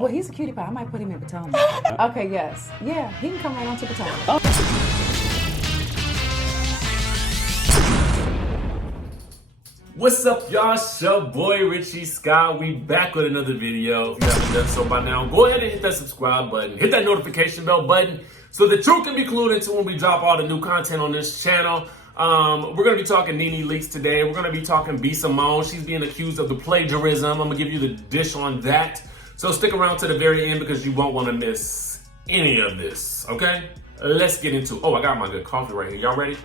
Well, he's a cutie pie. I might put him in Potomac. Okay, yes. Yeah, he can come right on to Potomac. What's up, y'all? It's your boy Richie Scott. We back with another video. If you haven't done so by now, go ahead and hit that subscribe button, hit that notification bell button, so that you can be clued into when we drop all the new content on this channel. We're gonna be talking Nene leaks today. We're gonna be talking B. Simone. She's being accused of the plagiarism. I'm gonna give you the dish on that. So stick around to the very end because you won't want to miss any of this. Okay? Let's get into. Oh, I got my good coffee right here. Y'all ready?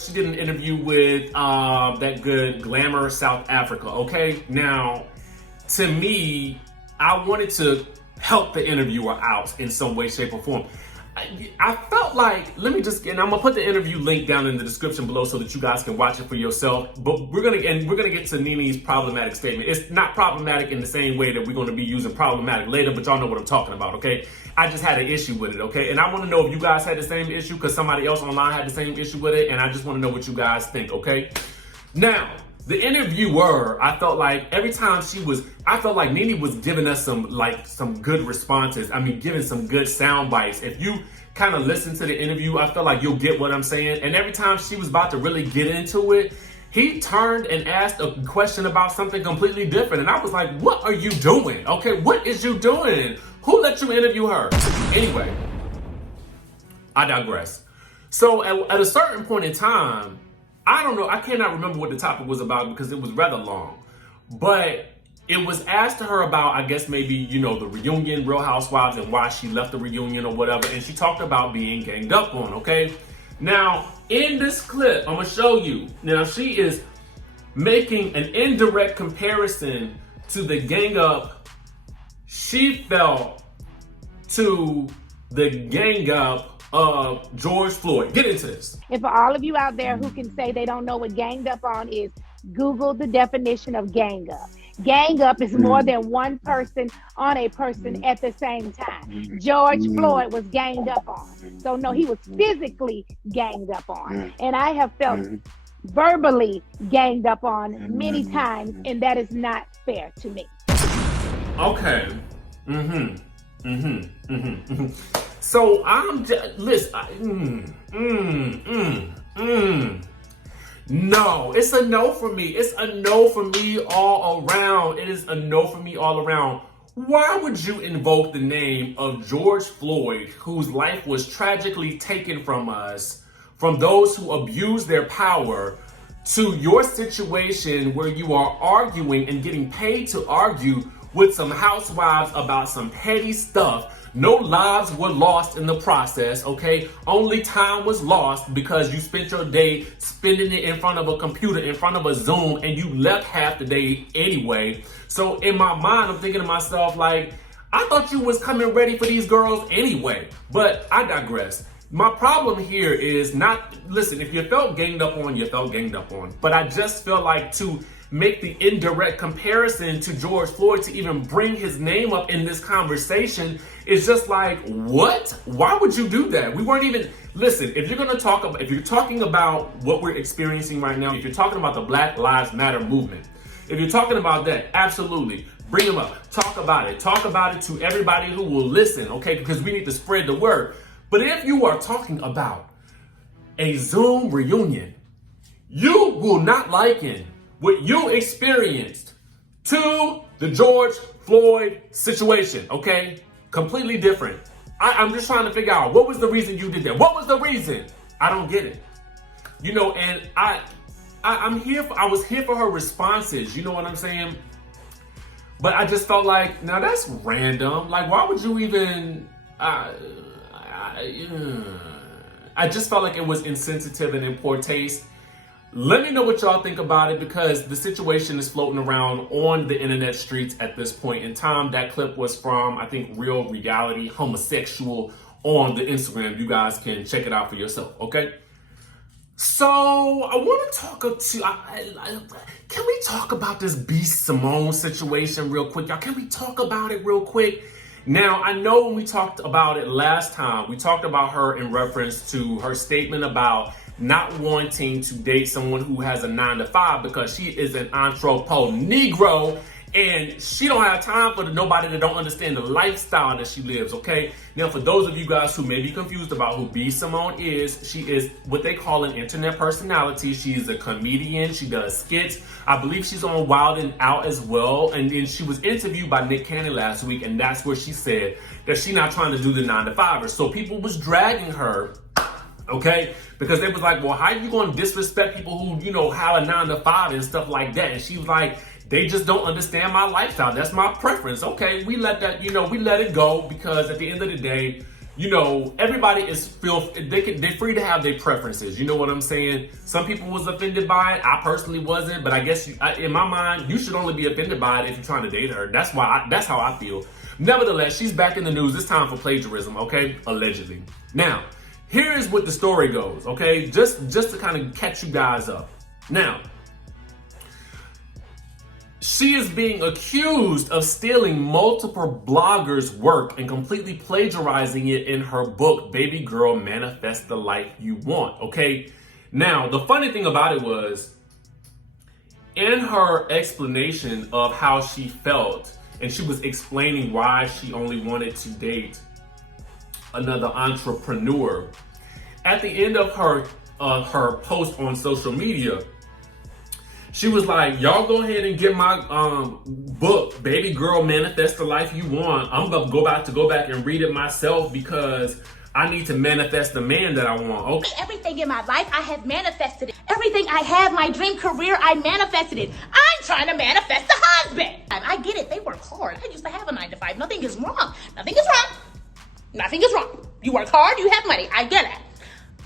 She did an interview with that good Glamour South Africa, okay? Now, to me, I wanted to help the interviewer out in some way, shape, or form. I felt like, and I'm gonna put the interview link down in the description below so that you guys can watch it for yourself. But we're gonna get to Nene's problematic statement. It's not problematic in the same way that we're gonna be using problematic later, but y'all know what I'm talking about, okay? I just had an issue with it, okay? And I wanna know if you guys had the same issue because somebody else online had the same issue with it, and I just wanna know what you guys think, okay? Now, the interviewer, I felt like every time I felt like Nene was giving us some good responses. I mean, giving some good sound bites. If you kind of listen to the interview, I felt like you'll get what I'm saying. And every time she was about to really get into it, he turned and asked a question about something completely different. And I was like, what are you doing? Okay, what is you doing? Who let you interview her? Anyway, I digress. So at a certain point in time, I don't know, I cannot remember what the topic was about because it was rather long. But it was asked to her about, I guess maybe, the reunion, Real Housewives, and why she left the reunion or whatever. And she talked about being ganged up on, okay? Now, in this clip, I'm going to show you. Now, she is making an indirect comparison to the gang up she felt to the gang up of George Floyd. Get into this. And for all of you out there who can say they don't know what ganged up on is, Google the definition of gang up. Gang up is more than one person on a person at the same time. George Floyd was ganged up on. So no, he was physically ganged up on. And I have felt verbally ganged up on many times, and that is not fair to me. Okay. So I'm just, No, it's a no for me. It's a no for me all around. It is a no for me all around. Why would you invoke the name of George Floyd, whose life was tragically taken from us, from those who abuse their power, to your situation where you are arguing and getting paid to argue with some housewives about some petty stuff? No lives were lost in the process, okay? Only time was lost because you spent your day spending it in front of a computer, in front of a Zoom, and you left half the day anyway. So in my mind, I'm thinking to myself, like, I thought you was coming ready for these girls anyway. But I digress. My problem here is listen, if you felt ganged up on, you felt ganged up on. But I just feel like to make the indirect comparison to George Floyd, to even bring his name up in this conversation, is just like, what? Why would you do that? We weren't even, listen, if you're talking about what we're experiencing right now, if you're talking about the Black Lives Matter movement, if you're talking about that, absolutely, bring them up, talk about it to everybody who will listen, okay? Because we need to spread the word. But if you are talking about a Zoom reunion, you will not liken what you experienced to the George Floyd situation, okay? Completely different. I'm just trying to figure out, what was the reason you did that? What was the reason? I don't get it. And I was here for her responses, you know what I'm saying? But I just felt like, now that's random. Like, why would you even, I just felt like it was insensitive and in poor taste. Let me know what y'all think about it, because the situation is floating around on the internet streets at this point in time. That clip was from, I think, Real Reality Homosexual on the Instagram. You guys can check it out for yourself, okay? So I want to talk can we talk about this B. Simone situation real quick, y'all? Can we talk about it real quick? Now, I know when we talked about it last time, we talked about her in reference to her statement about not wanting to date someone who has a 9-to-5 because she is an anthropo Negro And she don't have time for nobody that don't understand the lifestyle that she lives, okay? Now, for those of you guys who may be confused about who B. Simone is, she is what they call an internet personality. She's a comedian. She does skits. I believe she's on Wild and Out as well. And then she was interviewed by Nick Cannon last week, and that's where she said that she's not trying to do the 9-to-5ers. So people was dragging her, okay? Because they was like, well, how are you going to disrespect people who, you know, have a 9-to-5 and stuff like that? And she was like, they just don't understand my lifestyle. That's my preference. Okay, we let that, you know, we let it go, because at the end of the day, you know, everybody is they're free to have their preferences. You know what I'm saying? Some people was offended by it. I personally wasn't, but I guess in my mind, you should only be offended by it if you're trying to date her. That's that's how I feel. Nevertheless, she's back in the news. It's time for plagiarism, okay? Allegedly. Now, here is what the story goes, okay? Just to kind of catch you guys up. Now, she is being accused of stealing multiple bloggers' work and completely plagiarizing it in her book, Baby Girl, Manifest the Life You Want, okay? Now, the funny thing about it was, in her explanation of how she felt, and she was explaining why she only wanted to date another entrepreneur, at the end of her post on social media, she was like, y'all go ahead and get my book, Baby Girl, Manifest the Life You Want. I'm gonna go back and read it myself because I need to manifest the man that I want. Okay. Everything in my life, I have manifested it. Everything I have, my dream career, I manifested it. I'm trying to manifest a husband. I get it, they work hard. I used to have a 9-to-5. Nothing is wrong. Nothing is wrong. Nothing is wrong. You work hard, you have money. I get it.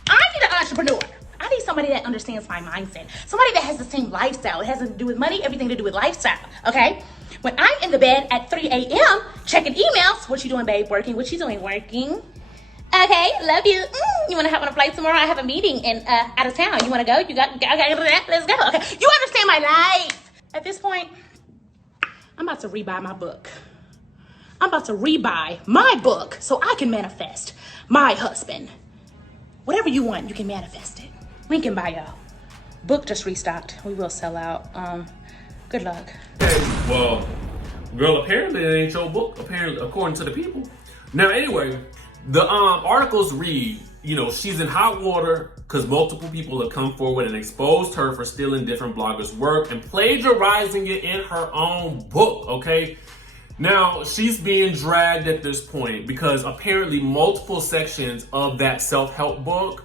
I need an entrepreneur. I need somebody that understands my mindset. Somebody that has the same lifestyle. It has to do with money, everything to do with lifestyle, okay? When I'm in the bed at 3 a.m. checking emails, what you doing, babe? Working? What you doing? Working? Okay, love you. You want to hop on a flight tomorrow? I have a meeting in out of town. You want to go? Okay, let's go. Okay, you understand my life. At this point, I'm about to rebuy my book. I'm about to rebuy my book so I can manifest my husband. Whatever you want, you can manifest it. Link in bio. Book just restocked. We will sell out. Good luck. Okay, well, girl, apparently it ain't your book, apparently, according to the people. Now, anyway, the articles read, you know, she's in hot water because multiple people have come forward and exposed her for stealing different bloggers' work and plagiarizing it in her own book, okay? Now, she's being dragged at this point because apparently multiple sections of that self-help book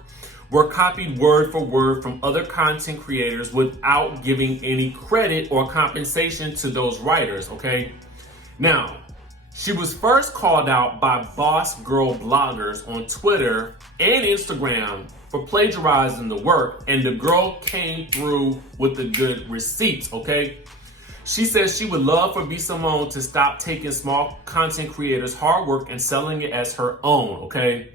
were copied word for word from other content creators without giving any credit or compensation to those writers, okay? Now, she was first called out by boss girl bloggers on Twitter and Instagram for plagiarizing the work, and the girl came through with the good receipts, okay? She says she would love for B. Simone to stop taking small content creators' hard work and selling it as her own, okay?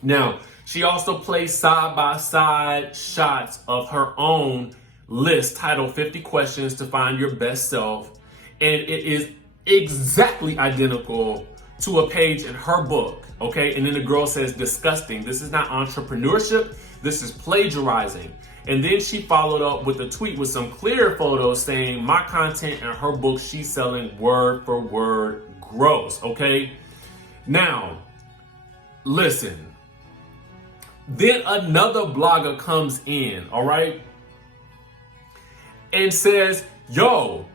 Now, she also placed side-by-side shots of her own list titled 50 Questions to Find Your Best Self, and it is exactly identical to a page in her book, okay? And then the girl says, disgusting. This is not entrepreneurship. This is plagiarizing. And then she followed up with a tweet with some clear photos saying, my content in her book, she's selling word for word gross, okay? Now, listen. Then another blogger comes in, all right? And says, yo,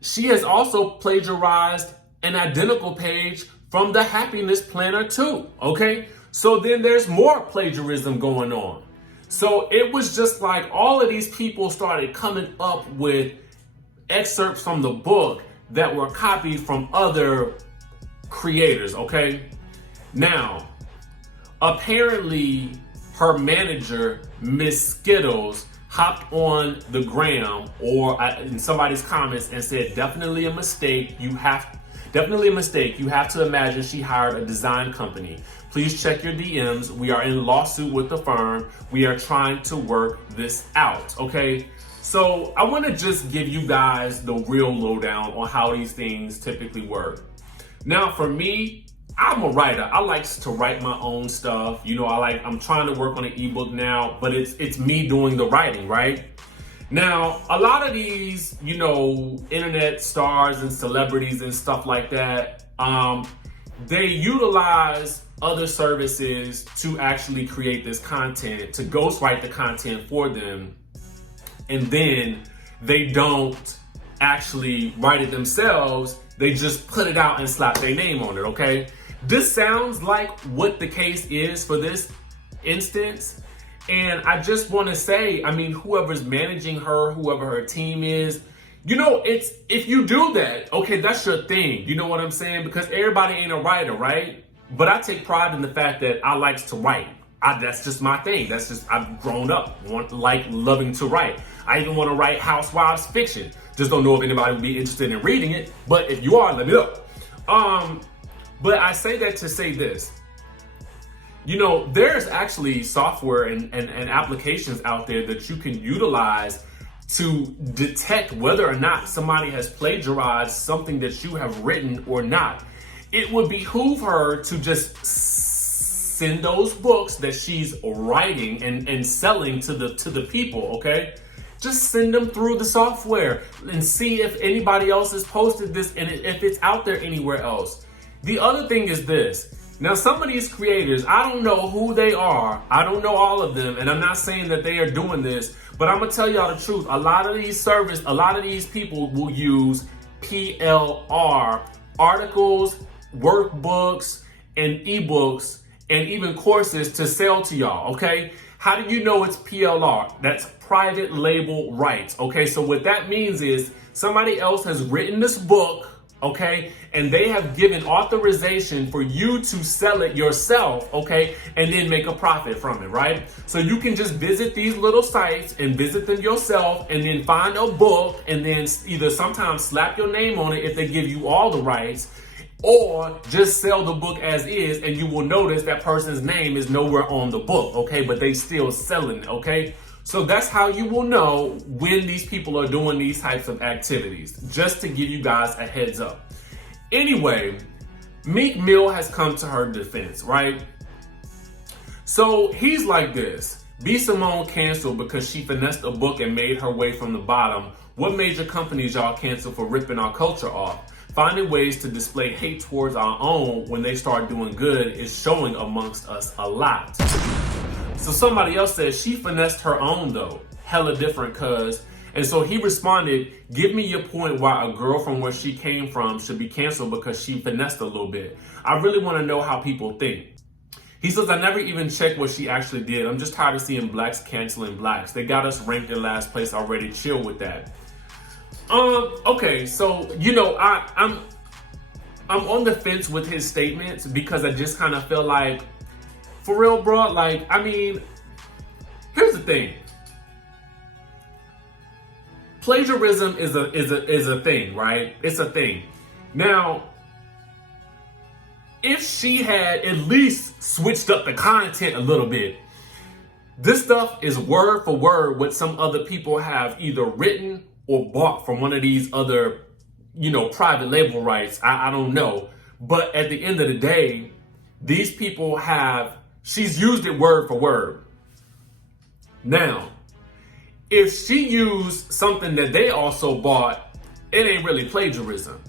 she has also plagiarized an identical page from the Happiness Planner too, okay? So then there's more plagiarism going on. So it was just like all of these people started coming up with excerpts from the book that were copied from other creators, okay? Now, apparently her manager, Miss Skittles, hopped on the gram or in somebody's comments and said, definitely a mistake. You have to imagine she hired a design company. Please check your DMs. We are in lawsuit with the firm. We are trying to work this out, okay? So I want to just give you guys the real lowdown on how these things typically work. Now, for me, I'm a writer. I like to write my own stuff. You know, I'm trying to work on an ebook now, but it's me doing the writing, right? Now, a lot of these, you know, internet stars and celebrities and stuff like that, they utilize other services to actually create this content, to ghostwrite the content for them, and then they don't actually write it themselves. They just put it out and slap their name on it, okay? This sounds like what the case is for this instance. And I just want to say, I mean, whoever's managing her, whoever her team is, you know, it's, if you do that, okay, that's your thing. You know what I'm saying? Because everybody ain't a writer, right? But I take pride in the fact that I likes to write. That's just my thing. That's just, I've grown up loving to write. I even want to write Housewives fiction. Just don't know if anybody would be interested in reading it. But if you are, let me know. But I say that to say this. You know, there's actually software and applications out there that you can utilize to detect whether or not somebody has plagiarized something that you have written or not. It would behoove her to just send those books that she's writing and selling to the people, okay? Just send them through the software and see if anybody else has posted this and if it's out there anywhere else. The other thing is this. Now, some of these creators, I don't know who they are. I don't know all of them. And I'm not saying that they are doing this, but I'm going to tell y'all the truth. A lot of these people will use PLR, articles, workbooks, and ebooks, and even courses to sell to y'all, okay? How do you know it's PLR? That's private label rights, okay? So what that means is somebody else has written this book, okay, and they have given authorization for you to sell it yourself, okay, and then make a profit from it, right? So you can just visit these little sites and visit them yourself and then find a book and then either sometimes slap your name on it if they give you all the rights, or just sell the book as is, and you will notice that person's name is nowhere on the book, okay, but they still selling it, okay? So that's how you will know when these people are doing these types of activities, just to give you guys a heads up. Anyway, Meek Mill has come to her defense, right? So he's like this. B. Simone canceled because she finessed a book and made her way from the bottom. What major companies y'all cancel for ripping our culture off? Finding ways to display hate towards our own when they start doing good is showing amongst us a lot. So somebody else says she finessed her own though. Hella different, cuz. And so he responded, give me your point why a girl from where she came from should be canceled because she finessed a little bit. I really want to know how people think. He says, I never even checked what she actually did. I'm just tired of seeing blacks canceling blacks. They got us ranked in last place already. Chill with that. Okay, so, you know, I'm on the fence with his statements because I just kind of feel like, for real, bro, like, I mean, here's the thing. Plagiarism is a thing, right? It's a thing. Now, if she had at least switched up the content a little bit, this stuff is word for word what some other people have either written or bought from one of these other, you know, private label rights. I don't know. But at the end of the day, these people she's used it word for word. Now, if she used something that they also bought, it ain't really plagiarism.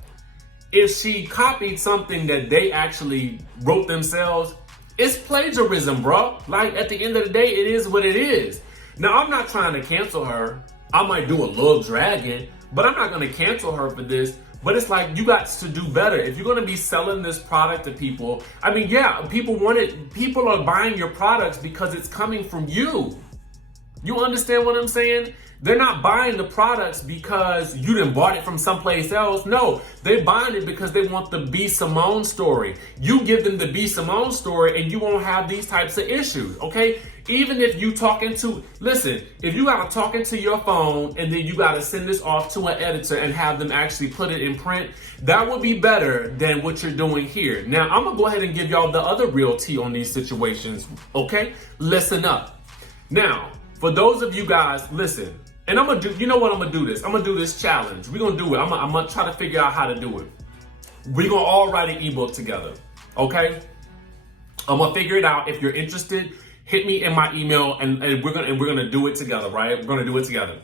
If she copied something that they actually wrote themselves, it's plagiarism, bro. Like, at the end of the day, it is what it is. Now, I'm not trying to cancel her. I might do a little dragging, but I'm not going to cancel her for this. But it's like, you got to do better. If you're going to be selling this product to people, I mean, yeah, people want it. People are buying your products because it's coming from you. You understand what I'm saying? They're not buying the products because you done bought it from someplace else. No, they're buying it because they want the B. Simone story. You give them the B. Simone story and you won't have these types of issues, okay? Even if you if you gotta talk into your phone and then you gotta send this off to an editor and have them actually put it in print, that would be better than what you're doing here. Now, I'm gonna go ahead and give y'all the other real tea on these situations, okay? Listen up. Now, for those of you guys, listen, and I'm gonna do, you know what, I'm gonna do this. I'm gonna do this challenge. We're gonna do it. I'm gonna try to figure out how to do it. We're gonna all write an ebook together, okay? I'm gonna figure it out. If you're interested, hit me in my email and we're gonna do it together, right? We're gonna do it together.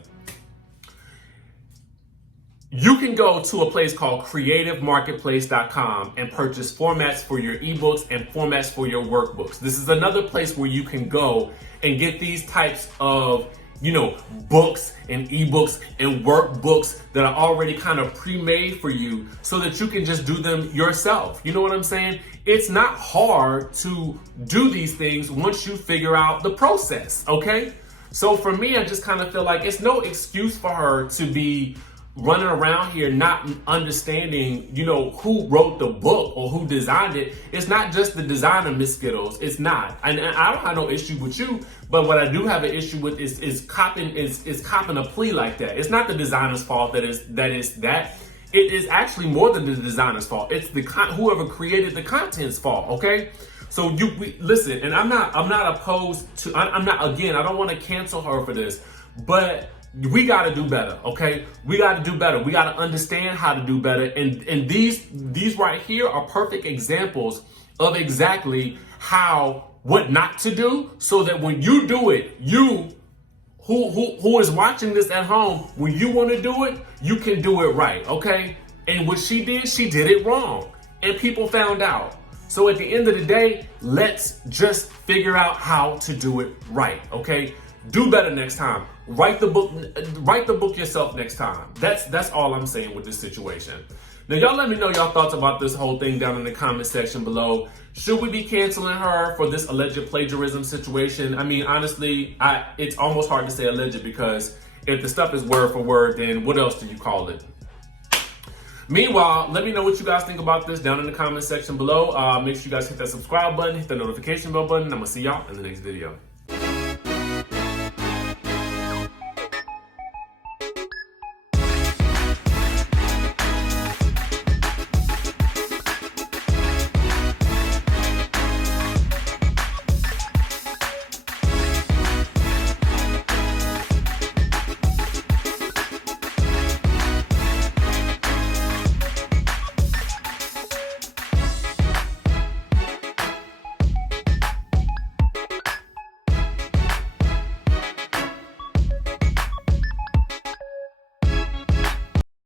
You can go to a place called creativemarketplace.com and purchase formats for your ebooks and formats for your workbooks. This is another place where you can go and get these types of, you know, books and ebooks and workbooks that are already kind of pre-made for you so that you can just do them yourself. You know what I'm saying? It's not hard to do these things once you figure out the process, okay? So for me, I just kind of feel like it's no excuse for her to be running around here not understanding, you know, who wrote the book or who designed it. It's not just the designer, Miss Skittles. It's not. And I don't have no issue with you, but what I do have an issue with is copping a plea like that. It's not the designer's fault that it is actually more than the designer's fault. It's whoever created the content's fault, okay? So listen, and I'm not opposed to, I'm not, again, I don't want to cancel her for this, but we got to do better, okay? We got to do better. We got to understand how to do better. And these right here are perfect examples of exactly what not to do, so that when you do it, you who is watching this at home, when you want to do it, you can do it right, okay? And what she did it wrong. And people found out. So at the end of the day, let's just figure out how to do it right, okay? Do better next time. Write the book yourself next time. That's all I'm saying with this situation. Now, y'all let me know y'all thoughts about this whole thing down in the comment section below. Should we be canceling her for this alleged plagiarism situation? I mean, honestly, it's almost hard to say alleged, because if the stuff is word for word, then what else do you call it? Meanwhile, let me know what you guys think about this down in the comment section below. Make sure you guys hit that subscribe button, hit the notification bell button. I'm gonna see y'all in the next video.